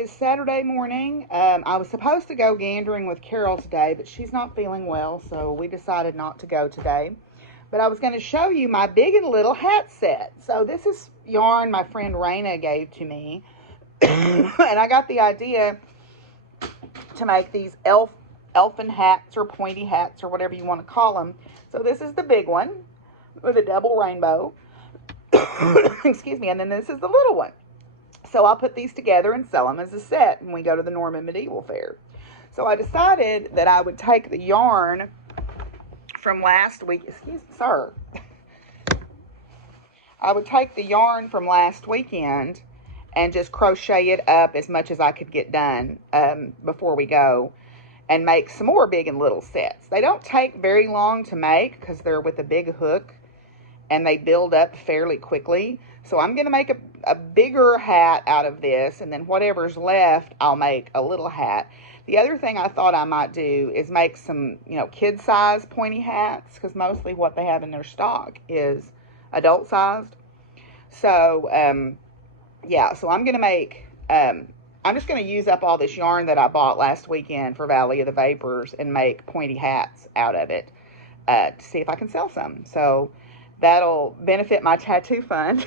is Saturday morning. I was supposed to go gandering with Carol today, but she's not feeling well, so we decided not to go today. But I was going to show you my big and little hat set. So this is yarn my friend Raina gave to me. And I got the idea to make these elfin hats or pointy hats or whatever you want to call them. So this is the big one with a double rainbow. Excuse me. And then this is the little one. So I'll put these together and sell them as a set when we go to the Norman Medieval Fair. So I decided that I would take the yarn from last week. Excuse me, sir. I would take the yarn from last weekend and just crochet it up as much as I could get done before we go, and make some more big and little sets. They don't take very long to make because they're with a big hook and they build up fairly quickly. So I'm going to make a bigger hat out of this, and then whatever's left, I'll make a little hat. The other thing I thought I might do is make some, kid-size pointy hats, because mostly what they have in their stock is adult-sized. So, yeah, so I'm going to make, I'm just going to use up all this yarn that I bought last weekend for Valley of the Vapors and make pointy hats out of it to see if I can sell some. So that'll benefit my tattoo fund.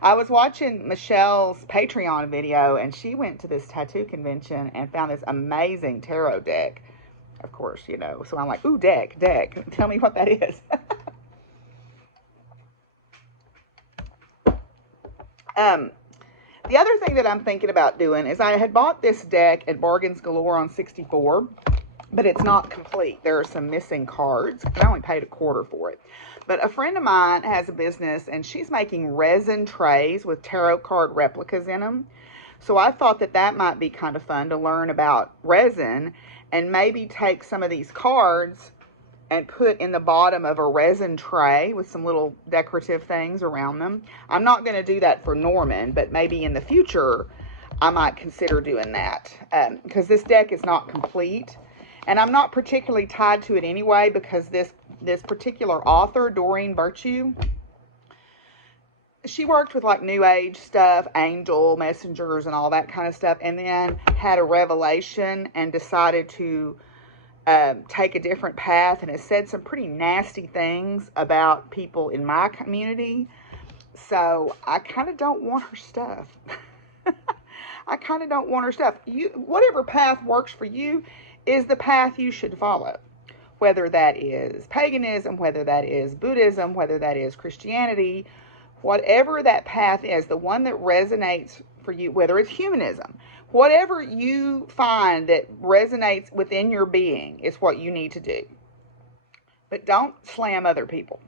I was watching Michelle's Patreon video, and she went to this tattoo convention and found this amazing tarot deck. Of course, so I'm like, ooh, deck. Tell me what that is. The other thing that I'm thinking about doing is I had bought this deck at Bargains Galore on 64, but it's not complete. There are some missing cards. I only paid $0.25 for it. But a friend of mine has a business, and she's making resin trays with tarot card replicas in them. So I thought that might be kind of fun to learn about resin and maybe take some of these cards and put in the bottom of a resin tray with some little decorative things around them. I'm not going to do that for Norman, but maybe in the future I might consider doing that, because this deck is not complete. And I'm not particularly tied to it anyway, because this particular author, Doreen Virtue, she worked with like New Age stuff, angel messengers and all that kind of stuff, and then had a revelation and decided to take a different path, and has said some pretty nasty things about people in my community. So I kind of don't want her stuff. I kind of don't want her stuff. Whatever path works for you is the path you should follow. Whether that is paganism, whether that is Buddhism, whether that is Christianity, whatever that path is, the one that resonates for you, whether it's humanism, whatever you find that resonates within your being is what you need to do. But don't slam other people,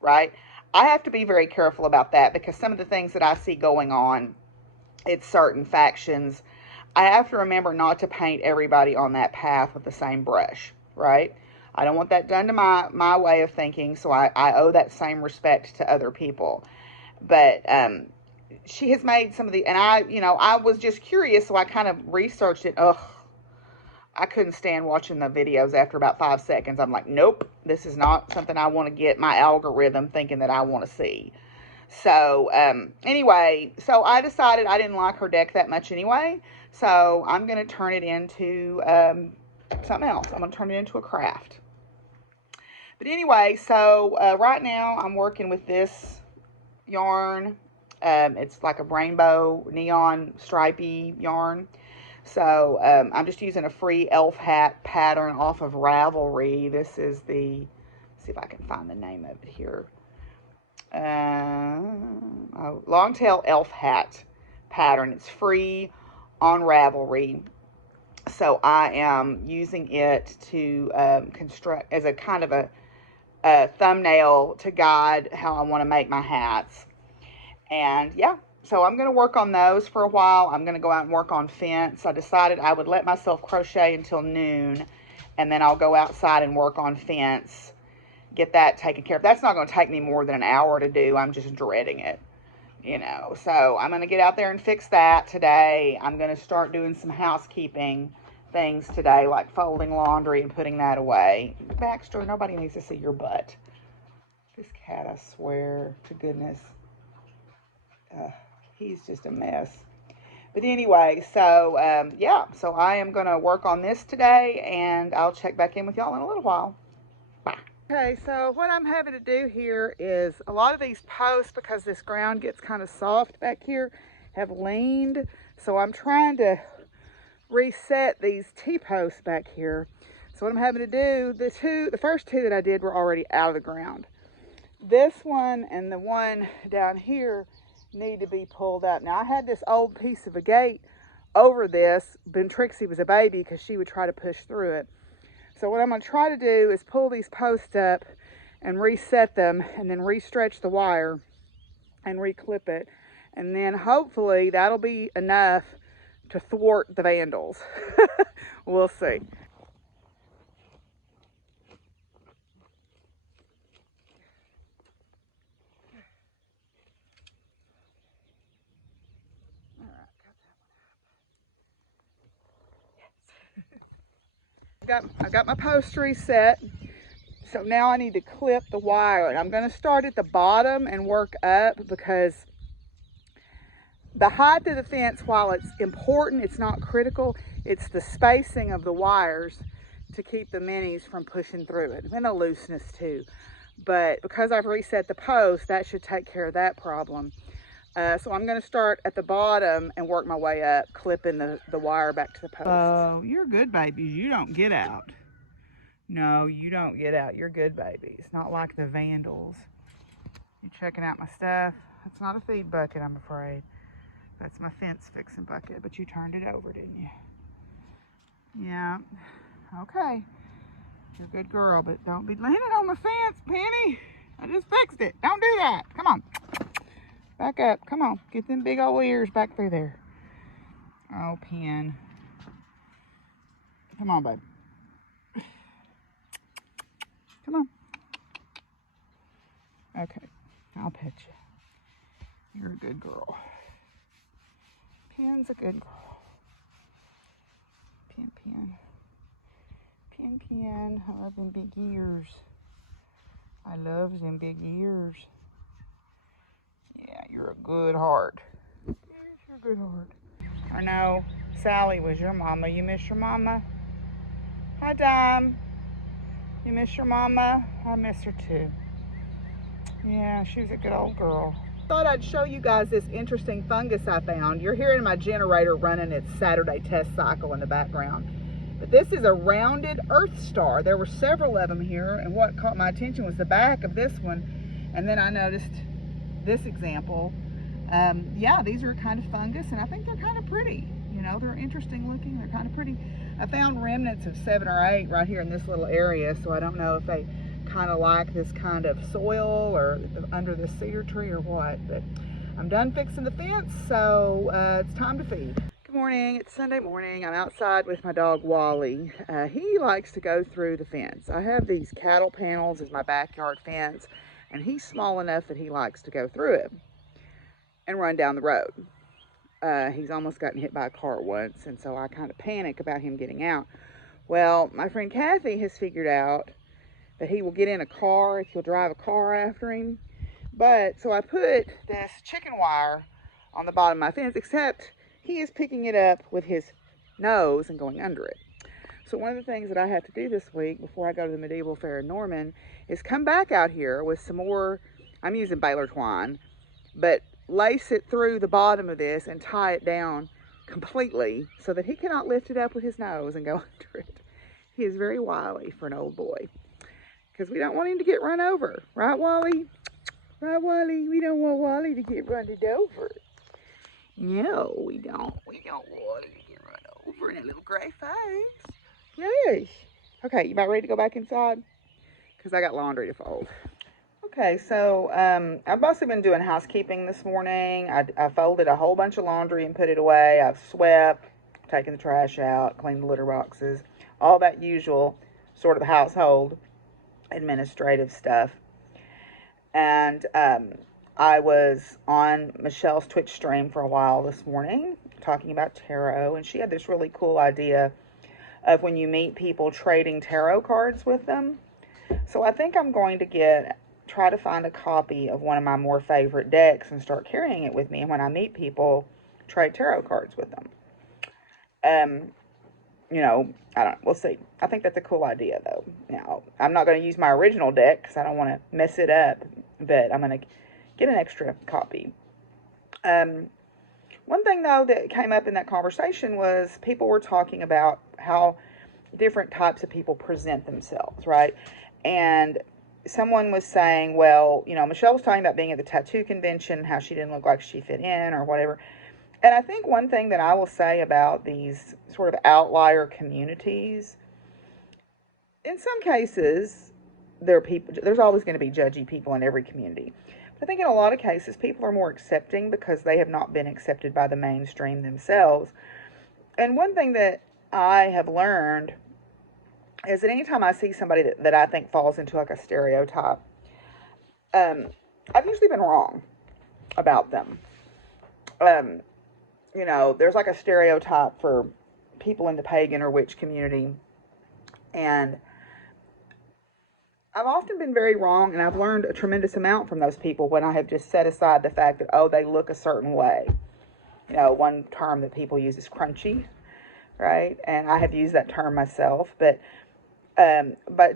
right? I have to be very careful about that, because some of the things that I see going on, it's certain factions. I have to remember not to paint everybody on that path with the same brush, right? I don't want that done to my way of thinking, so I owe that same respect to other people. But she has made some of the, and I was just curious, so I kind of researched it. Ugh, I couldn't stand watching the videos after about 5 seconds. I'm like, nope, this is not something I want to get my algorithm thinking that I want to see. So, anyway, so I decided I didn't like her deck that much anyway, so I'm going to turn it into something else. I'm going to turn it into a craft. But anyway, so right now I'm working with this yarn. It's like a rainbow neon stripy yarn. So I'm just using a free elf hat pattern off of Ravelry. This is the, let's see if I can find the name of it here. Longtail elf hat pattern. It's free on Ravelry. So I am using it to construct as a kind of a thumbnail to guide how I want to make my hats. And yeah, so I'm going to work on those for a while. I'm going to go out and work on fence. I decided I would let myself crochet until noon, and then I'll go outside and work on fence, get that taken care of. That's not going to take me more than an hour to do. I'm just dreading it, So I'm going to get out there and fix that today. I'm going to start doing some housekeeping things today, like folding laundry and putting that away. Baxter, nobody needs to see your butt. This cat, I swear to goodness. He's just a mess. But anyway, so yeah, so I am going to work on this today, and I'll check back in with y'all in a little while. Bye. Okay, so what I'm having to do here is a lot of these posts, because this ground gets kind of soft back here, have leaned. So I'm trying to reset these T-posts back here. So what I'm having to do, the first two that I did were already out of the ground. This one and the one down here need to be pulled up. Now I had this old piece of a gate over this when Trixie was a baby, because she would try to push through it. So what I'm going to try to do is pull these posts up and reset them, and then re-stretch the wire and re-clip it. And then hopefully that'll be enough to thwart the vandals. We'll see. I got my post reset. So now I need to clip the wire, and I'm going to start at the bottom and work up, because the height of the fence, while it's important, it's not critical. It's the spacing of the wires to keep the minis from pushing through it, and the looseness too. But because I've reset the post, that should take care of that problem. So I'm going to start at the bottom and work my way up, clipping the wire back to the post. Oh, you're good babies. You don't get out. No, you don't get out. You're good babies. Not like the vandals. You checking out my stuff? It's not a feed bucket, I'm afraid. That's my fence fixing bucket, but you turned it over, didn't you? Yeah. Okay. You're a good girl, but don't be leaning on the fence, Penny. I just fixed it. Don't do that. Come on. Back up. Come on. Get them big old ears back through there. Oh, Pen. Come on, babe. Come on. Okay. I'll pet you. You're a good girl. Pen's a good girl. Pen. Pen. I love them big ears. I love them big ears. Yeah, you're a good heart. Yes, you're a good heart. I know Sally was your mama. You miss your mama? Hi, Dime. You miss your mama? I miss her too. Yeah, she was a good old girl. Thought I'd show you guys this interesting fungus I found. You're hearing my generator running its Saturday test cycle in the background. But this is a rounded earth star. There were several of them here, and what caught my attention was the back of this one. And then I noticed this example. Yeah, these are kind of fungus, and I think they're kind of pretty. You know, they're interesting looking. They're kind of pretty. I found remnants of 7 or 8 right here in this little area, so I don't know if they kind of like this kind of soil or under the cedar tree or what. But I'm done fixing the fence, so it's time to feed. Good morning. It's Sunday morning. I'm outside with my dog Wally. He likes to go through the fence. I have these cattle panels as my backyard fence, and he's small enough that he likes to go through it and run down the road. He's almost gotten hit by a car once, and so I kind of panic about him getting out. Well, my friend Kathy has figured out that he will get in a car if you'll drive a car after him. But so I put this chicken wire on the bottom of my fence, except he is picking it up with his nose and going under it. So one of the things that I have to do this week before I go to the medieval fair in Norman is come back out here with some more, I'm using baler twine, but lace it through the bottom of this and tie it down completely so that he cannot lift it up with his nose and go under it. He is very wily for an old boy, because we don't want him to get run over. Right, Wally? Right, Wally? We don't want Wally to get run over. No, we don't. We don't want Wally to get run over in a little gray face. Yes. Okay, you about ready to go back inside? Because I got laundry to fold. Okay, so I've mostly been doing housekeeping this morning. I folded a whole bunch of laundry and put it away. I've swept, taken the trash out, cleaned the litter boxes, all that usual sort of household administrative stuff. And I was on Michelle's Twitch stream for a while this morning talking about tarot, and she had this really cool idea of when you meet people trading tarot cards with them. So I think I'm going to try to find a copy of one of my more favorite decks and start carrying it with me. And when I meet people, trade tarot cards with them. You know, I don't know. We'll see. I think that's a cool idea, though. Now, I'm not going to use my original deck because I don't want to mess it up, but I'm going to get an extra copy. One thing, though, that came up in that conversation was people were talking about how different types of people present themselves, right? And someone was saying, well, you know, Michelle was talking about being at the tattoo convention, how she didn't look like she fit in or whatever. And I think one thing that I will say about these sort of outlier communities, in some cases, there's always going to be judgy people in every community. But I think in a lot of cases, people are more accepting because they have not been accepted by the mainstream themselves. And one thing that I have learned is that anytime I see somebody that I think falls into like a stereotype, I've usually been wrong about them. You know, there's like a stereotype for people in the pagan or witch community. And I've often been very wrong, and I've learned a tremendous amount from those people when I have just set aside the fact that, oh, they look a certain way. You know, one term that people use is crunchy, right? And I have used that term myself. But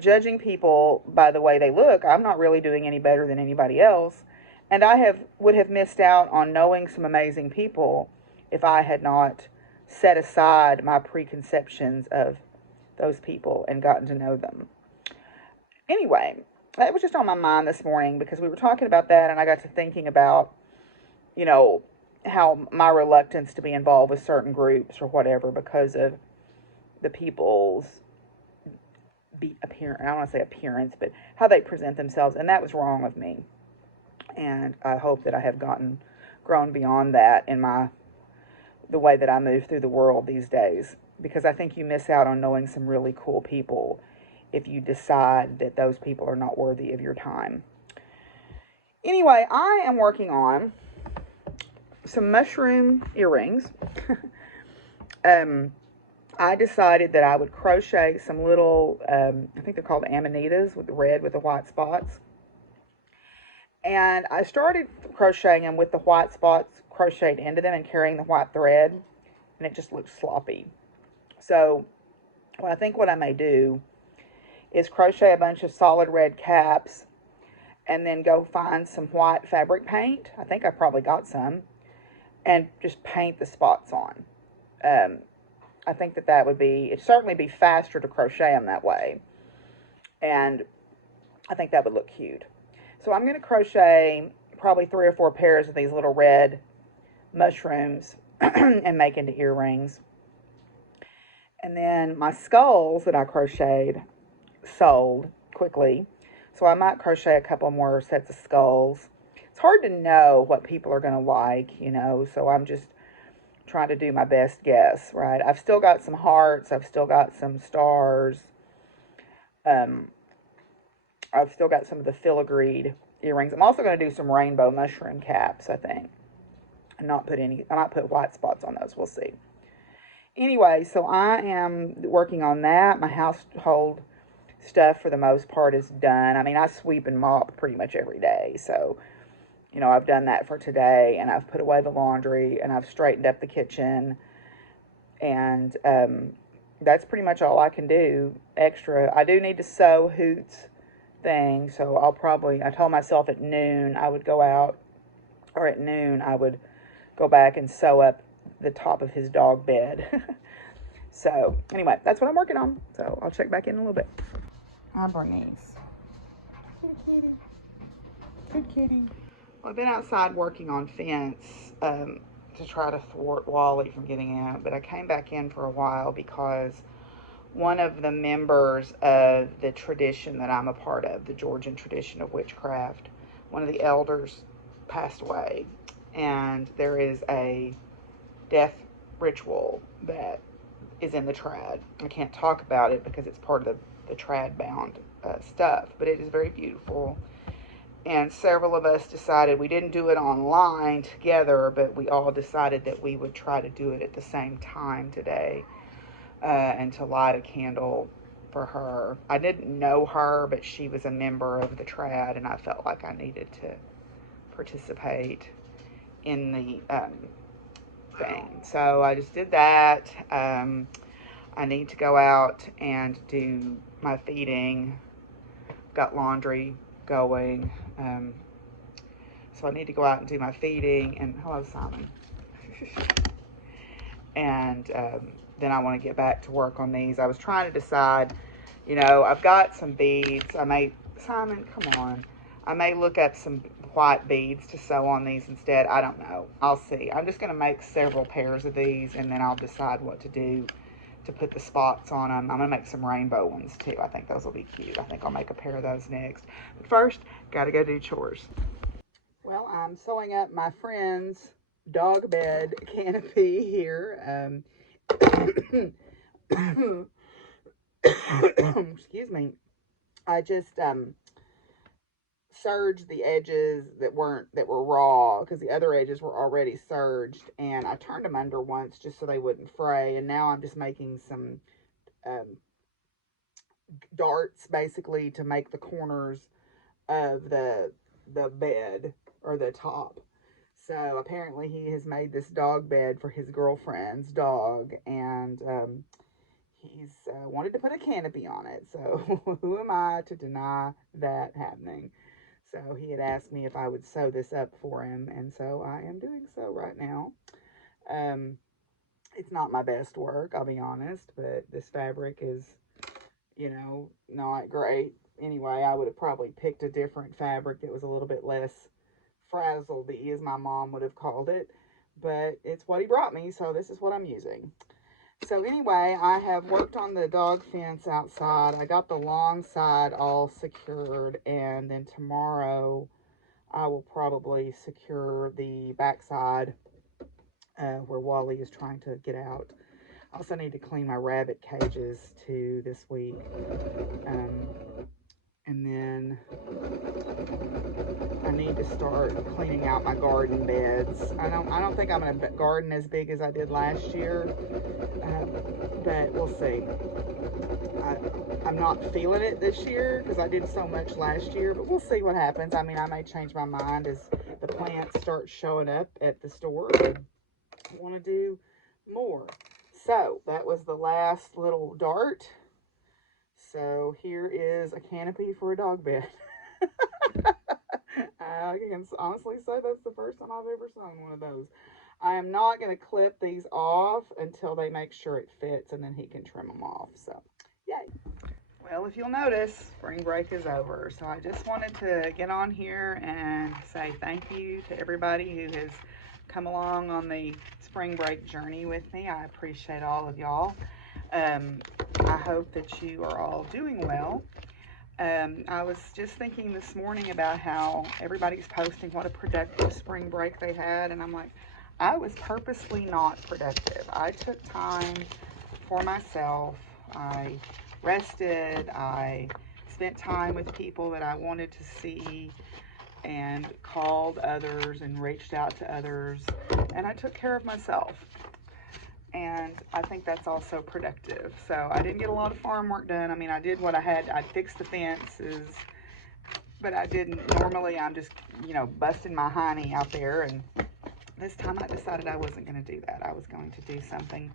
judging people by the way they look, I'm not really doing any better than anybody else. And I would have missed out on knowing some amazing people if I had not set aside my preconceptions of those people and gotten to know them. Anyway, that was just on my mind this morning because we were talking about that, and I got to thinking about, you know, how my reluctance to be involved with certain groups or whatever because of the people's appearance. I don't want to say appearance, but how they present themselves, and that was wrong of me. And I hope that I have grown beyond that in the way that I move through the world these days, because I think you miss out on knowing some really cool people if you decide that those people are not worthy of your time. Anyway, I am working on some mushroom earrings. I decided that I would crochet some little, I think they're called amanitas with the red with the white spots. And I started crocheting them with the white spots crocheted into them and carrying the white thread, and it just looks sloppy. So I think what I may do is crochet a bunch of solid red caps and then go find some white fabric paint. I think I probably got some, and just paint the spots on. I think it'd certainly be faster to crochet them that way, and I think that would look cute. So I'm going to crochet probably 3 or 4 pairs of these little red mushrooms and make into earrings. And then my skulls that I crocheted sold quickly, so I might crochet a couple more sets of skulls. It's hard to know what people are going to like, you know, so I'm just trying to do my best guess, right? I've still got some hearts, I've still got some stars, I've still got some of the filigreed earrings. I'm also going to do some rainbow mushroom caps, I think. I might put white spots on those, we'll see. Anyway, so I am working on that. My household stuff, for the most part, is done. I mean, I sweep and mop pretty much every day, so, you know, I've done that for today, and I've put away the laundry, and I've straightened up the kitchen, and that's pretty much all I can do extra. I do need to sew Hoot's thing, so I told myself at noon I would go out, or at noon I would go back and sew up the top of his dog bed. So, anyway, that's what I'm working on, so I'll check back in a little bit. Hi, Bernice. Good kitty. Good kitty. Well, I've been outside working on fence to try to thwart Wally from getting out, but I came back in for a while because one of the members of the tradition that I'm a part of, the Georgian tradition of witchcraft, one of the elders passed away, and there is a death ritual that is in the trad. I can't talk about it because it's part of the trad bound stuff, but it is very beautiful. And several of us decided, we didn't do it online together, but we all decided that we would try to do it at the same time today, and to light a candle for her. I didn't know her, but she was a member of the trad, and I felt like I needed to participate in the thing. So I just did that. I need to go out and do my feeding. Got laundry going. So I need to go out and do my feeding. And hello, Simon. And then I want to get back to work on these. I was trying to decide, I've got some beads. Simon, come on. I may look up some white beads to sew on these instead. I don't know. I'll see. I'm just going to make several pairs of these, and then I'll decide what to do to put the spots on them. I'm going to make some rainbow ones too. I think those will be cute. I think I'll make a pair of those next. But first, got to go do chores. Well, I'm sewing up my friend's dog bed canopy here. Excuse me. I just serged the edges that were raw, because the other edges were already serged, and I turned them under once just so they wouldn't fray. And now I'm just making some darts basically to make the corners of the bed, or the top. So apparently he has made this dog bed for his girlfriend's dog, and he's wanted to put a canopy on it. So who am I to deny that happening? So he had asked me if I would sew this up for him, and so I am doing so right now. It's not my best work, I'll be honest, but this fabric is, not great. Anyway, I would have probably picked a different fabric that was a little bit less frazzledy, as my mom would have called it, but it's what he brought me, so this is what I'm using. So anyway, I have worked on the dog fence outside. I got the long side all secured, and then tomorrow I will probably secure the back side where Wally is trying to get out. I also need to clean my rabbit cages too this week. And then I need to start cleaning out my garden beds. I don't think I'm going to garden as big as I did last year, but we'll see. I'm not feeling it this year because I did so much last year, but we'll see what happens. I mean, I may change my mind as the plants start showing up at the store. I want to do more. So that was the last little dart. So here is a canopy for a dog bed. I can honestly say that's the first time I've ever sewn one of those. I am not going to clip these off until they make sure it fits, and then he can trim them off. So, yay. Well, if you'll notice, spring break is over. So I just wanted to get on here and say thank you to everybody who has come along on the spring break journey with me. I appreciate all of y'all. I hope that you are all doing well. I was just thinking this morning about how everybody's posting what a productive spring break they had, and I'm like, I was purposely not productive. I took time for myself. I rested. I spent time with people that I wanted to see, and called others and reached out to others, and I took care of myself. And I think that's also productive. So I didn't get a lot of farm work done. I mean, I did what I had. I fixed the fences, but I didn't. Normally, I'm just, busting my hiney out there. And this time I decided I wasn't going to do that. I was going to do something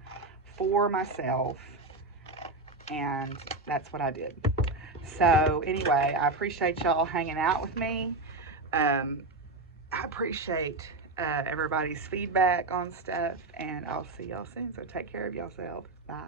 for myself. And that's what I did. So anyway, I appreciate y'all hanging out with me. I appreciate everybody's feedback on stuff, and I'll see y'all soon. So take care of yourselves. Bye.